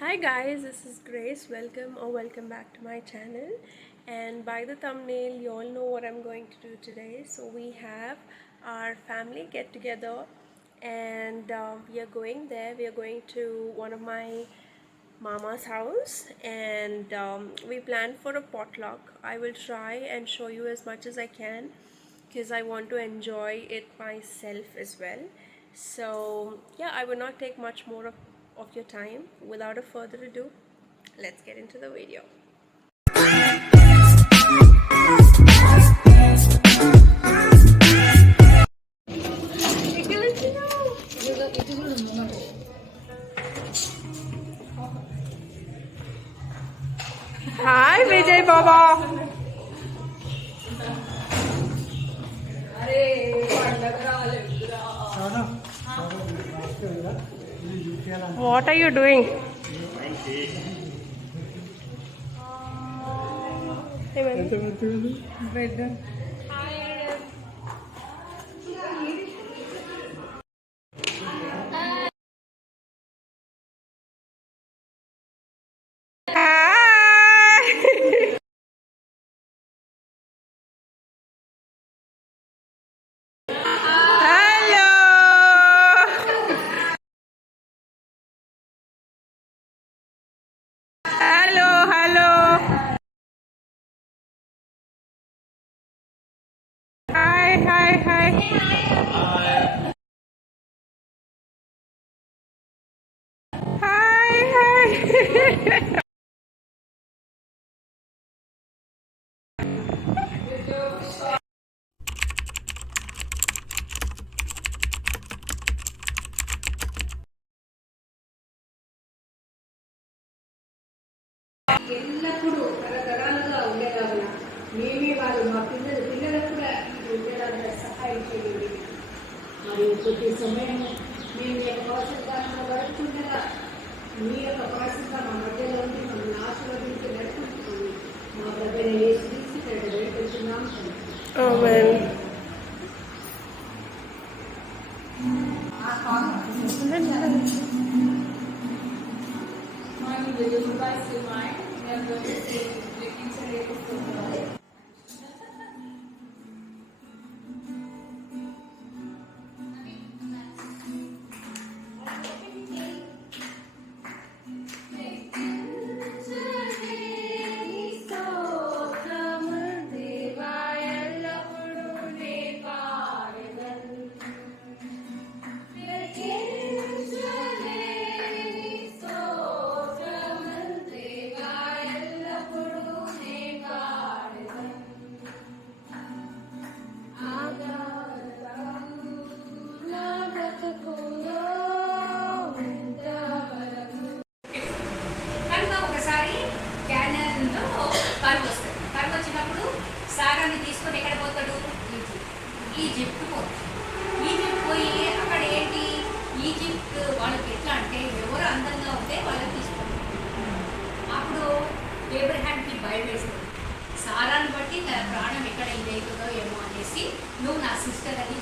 Hi guys, this is Grace. Welcome back to my channel. And by the thumbnail, you all know what I'm going to do today. So we have our family get together, and we are going there. We are going to one of my mama's house, and we planned for a potluck. I will try and show you as much as I can because I want to enjoy it myself as well. So yeah, I will not take much more of your time. Without a further ado, let's get into the video. Hi Vijay Baba. What are you doing? Bread. Hello. Hi. Hi. ఎల్లప్పుడూ తరతరాలుగా ఉండేలాగా మేమే వాళ్ళు మా పిల్లలకు కూడా ఉండేలాగా సహాయం చేయండి. మరియు కొద్ది సమయం మేము మీ యొక్క పవిత్రంగా గడుపుతుండగా మీ యొక్క పవిత్రంగా మా మధ్యలో ఉండి మమ్మల్ని ఆశీర్వదించి నడుపుతుంది. మా బ్రదర్ యేసుక్రీస్తు పేరిట వేడుకుంటున్నాం. ఈజిప్ట్ పోయి అక్కడ ఏంటి ఈజిప్ట్ వాళ్ళకి ఎట్లా అంటే ఎవరు అందంగా ఉంటే వాళ్ళకి తీసుకుంటారు. అప్పుడు ఏబ్రహాంకి భయం వేస్తుంది. సారాన్ని బట్టి తన ప్రాణం ఎక్కడ ఇదవుతుందో ఏమో అనేసి నువ్వు నా సిస్టర్ అని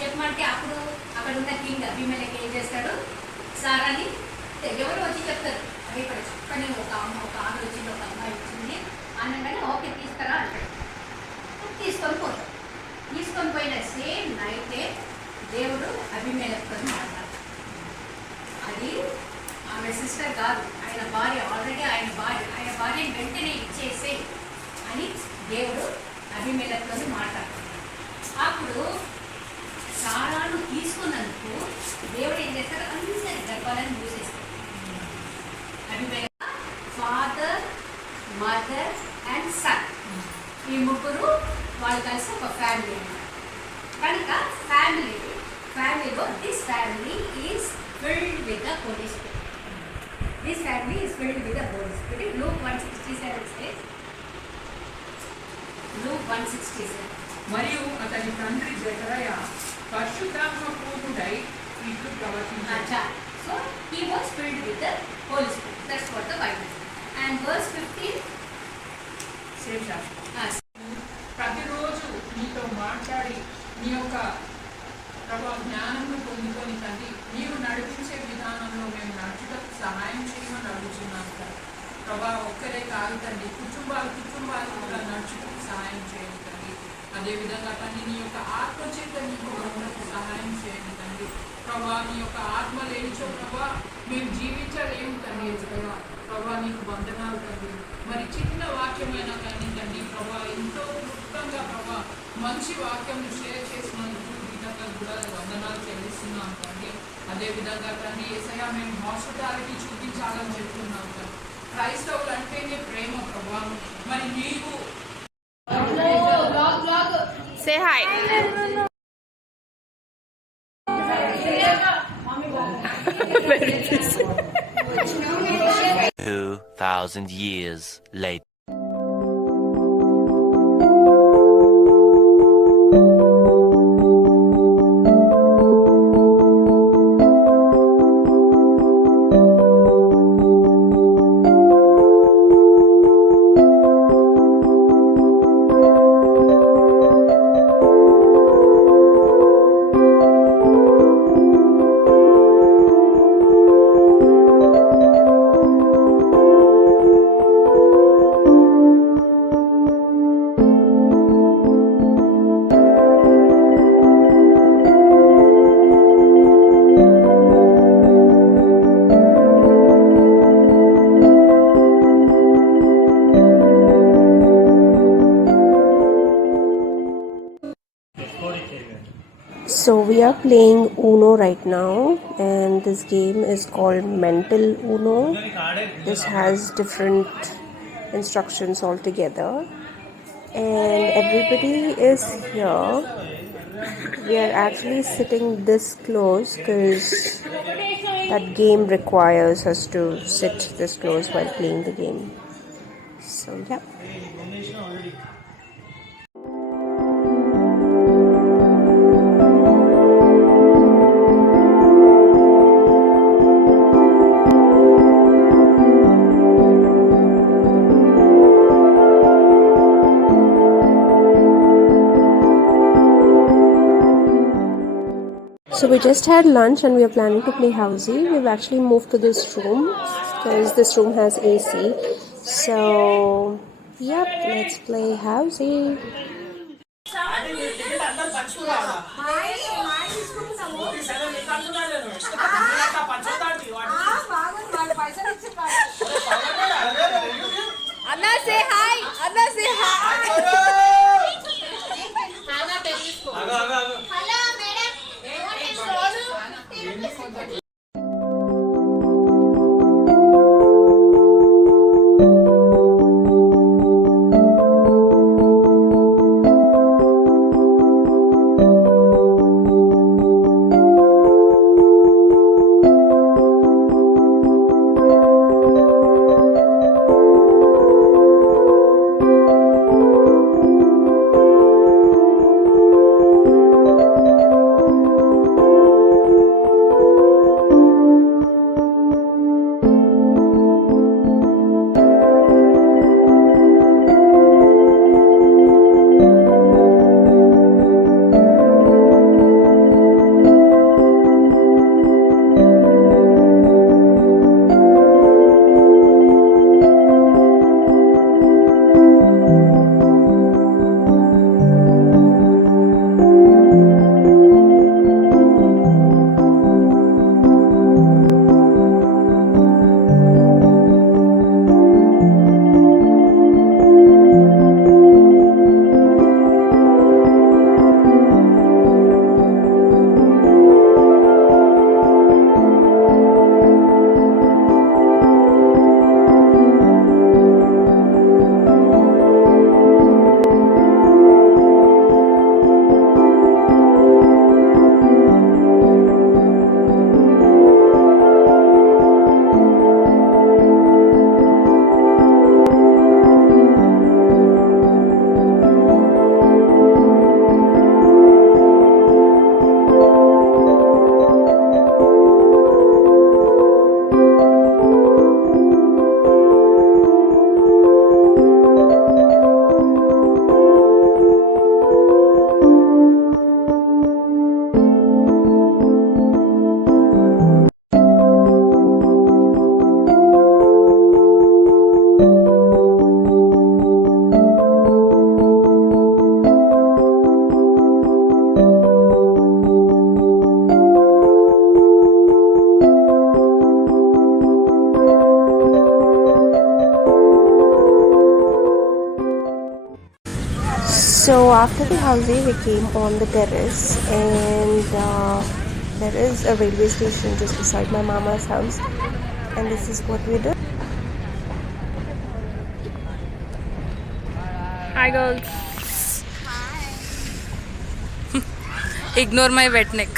చెప్పమంటే అప్పుడు అక్కడ ఉన్న కింగ్ అభిమేలెకు ఏం చేస్తాడు, సారాన్ని ఎవరు వచ్చి చెప్తారు, అదే చెప్పని ఒక ఆమె వచ్చింది, ఒక అమ్మాయి వచ్చింది అనగానే ఓకే తీసుకురా అంటాడు. తీసుకొని పోతాడు. తీసుకొని పోయిన సేమ్ నైటే దేవుడు అభిమేలెకుతో మాట్లాడతాడు. అది ఆమె సిస్టర్ కాదు, ఆయన భార్య. ఆల్రెడీ ఆయన భార్యని వెంటనే ఇచ్చేసే అని దేవుడు అభిమేలెకుతో మాట్లాడతాడు. అప్పుడు సారాను తీసుకున్నందుకు దేవుడు ఏం చేస్తాడు, అందరి గర్భాలను మూసేస్తాడు. అభిమేలెకు ఫాదర్, మదర్ అండ్ సన్, ఈ ముగ్గురు వాళ్ళు కలిసి ఒక ఫ్యామిలీ అన్నమాట. కనుక ఫ్యామిలీలో this family is filled with the holy spirit. This family is filled with the holy spirit. Luke 167 says, Luke 167. మరియు అతని తండ్రి జకరయ పరిశుద్ధాత్మ పూర్ణుడై ఇట్లు ప్రవర్తించాడు. So he was filled with the Holy Spirit. That's what the Bible says. And verse 15 says, ప్రతిరోజు నీతో మాట్లాడి నీ యొక్క జ్ఞానమును పొందుకొని తండ్రి నీవు నడిపించే విధానంలో మేము నడుచుటకు సహాయం చేస్తున్నాను తండ్రి. ప్రభా ఒక్కరే కాదు తండ్రి, కుటుంబాలు కూడా నడుచుకు సహాయం చేయండి తండ్రి. అదేవిధంగా తండ్రి నీ యొక్క ఆత్మ చేత నీకు మనకు సహాయం చేయండి తండ్రి. ప్రభా నీ యొక్క ఆత్మ లేనిచో ప్రభా మేము జీవించలేము తండ్రి. ప్రభా నీకు వందనాలు తండ్రి. మరి చిన్న వాక్యమైనా కానీ తండ్రి ప్రభా ఎంతో క్లుప్తంగా ప్రభా మంచి వాక్యం షేర్ చేసినందుకు విధంగా కూడా వందనాలు చెల్లిస్తున్నాం తండ్రి. అదేవిధంగా తండ్రి యేసయ్య మేము హాస్పిటాలిటీ చూపించాలని చెప్తున్నాం తండ్రి. క్రైస్తవులు అంటేనే ప్రేమ ప్రభా. మరి నీవు Say hi. 2,000 years later. So we are playing Uno right now, and this game is called Mental Uno. This has different instructions altogether, and everybody is here. We are actually sitting this close because that game requires us to sit this close while playing the game. So yeah. So we just had lunch and we are planning to play housey. We've actually moved to this room because this room has AC. So yep, let's play housey. Anna say hi. Anna say hi. So after the haldi, we came on the terrace, and there is a railway station just beside my mama's house, and this is what we did. Hi girls. Ignore my wet neck.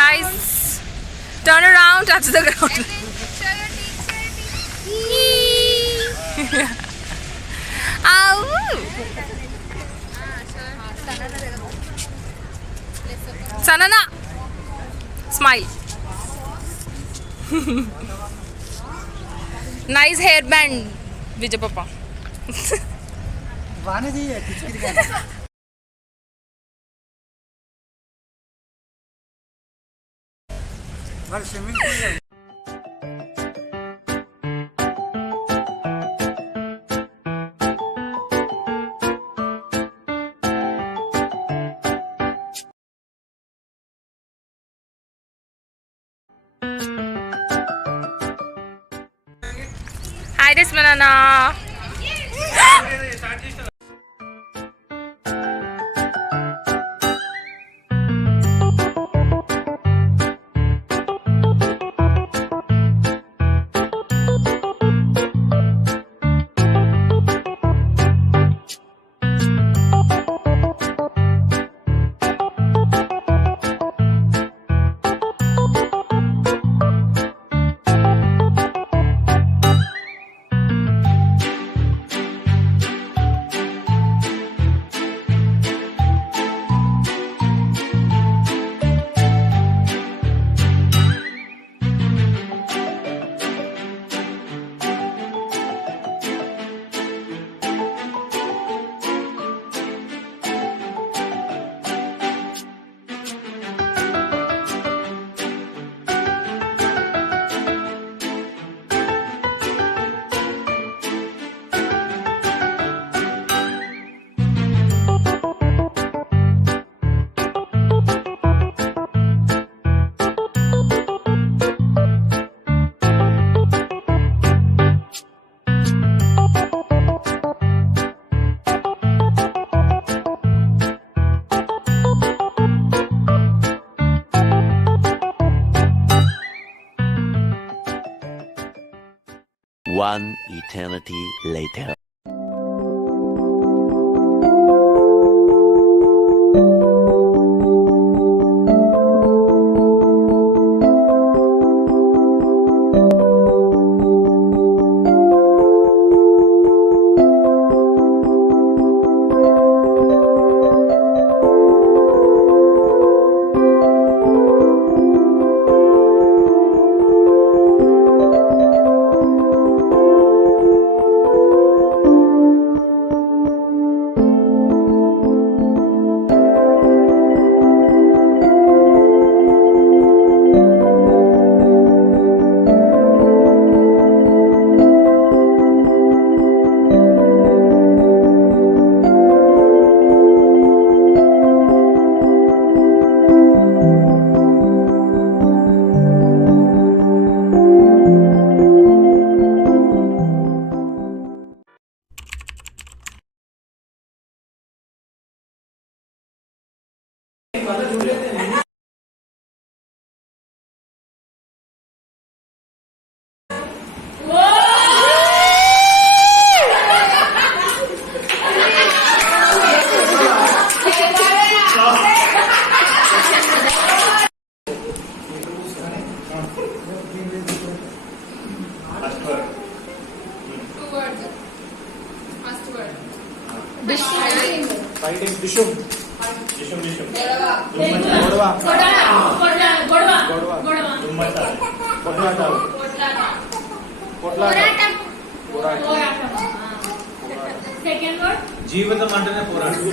Guys, turn around, touch the ground. Sanana, smile. Nice hairband, Vijay Papa. Hi, this banana. One eternity later. జీవితం అంటేనే పోరాటం.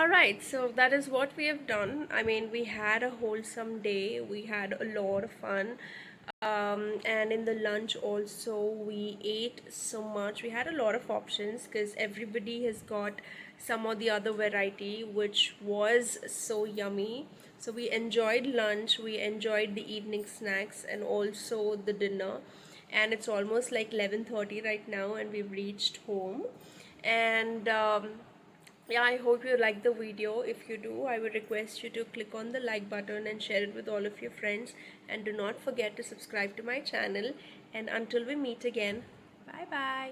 Alright, so that is what we have done. I mean, we had a wholesome day, we had a lot of fun. And in the lunch also we ate so much. We had a lot of options because everybody has got some or the other variety, which was so yummy. So we enjoyed lunch, we enjoyed the evening snacks, and also the dinner. And it's almost like 11:30 right now, and we've reached home. And yeah, I hope you like the video. If you do, I would request you to click on the like button and share it with all of your friends, and do not forget to subscribe to my channel. And until we meet again, bye bye.